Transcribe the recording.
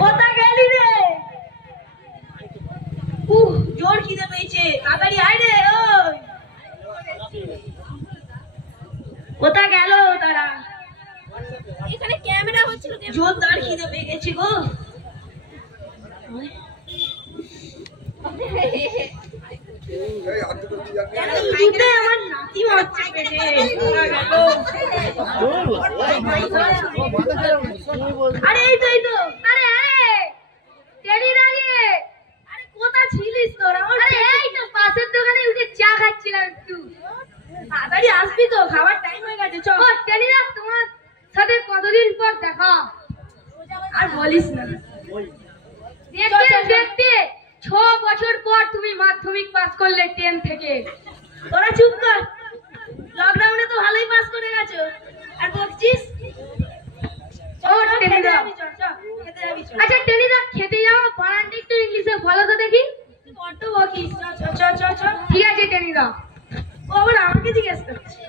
কোথায় গেলি রে? জোর খিদে পেয়েছে, তাড়াতাড়ি আয় রে। ওই কোথায় গেল তারা? এখানে ক্যামেরা হচ্ছিল, জোরদার খিদে পেয়ে গেছে গো। আমার নাতি হচ্ছে আরে এই তো আরে আরে কোথায় ছিলিস তোরা? আরে এই তো পাশের দোকানে উঠে চা খাচ্ছিলাম একটু। তাড়াতাড়ি আসবি তো, খাবার টাইম হয়ে গেছে। চল টেনিদা, তোমার সাথে কতদিন পর দেখা। আর বলিস না, দেখতে 6 বছর পর তুমি মাধ্যমিক পাস করলে 10 থেকে। তোরা চুপ কর, লকডাউনে তো ভালোই পাস করে গেছো, আর বলছিস? আচ্ছা টেনিদা, খেতে যাওয়া বানানটা একটু ইংলিশে বলো তো দেখি। বড্ড বকিস। ঠিক আছে টেনিদা। ও আবার আমাকে জিজ্ঞেস করছে।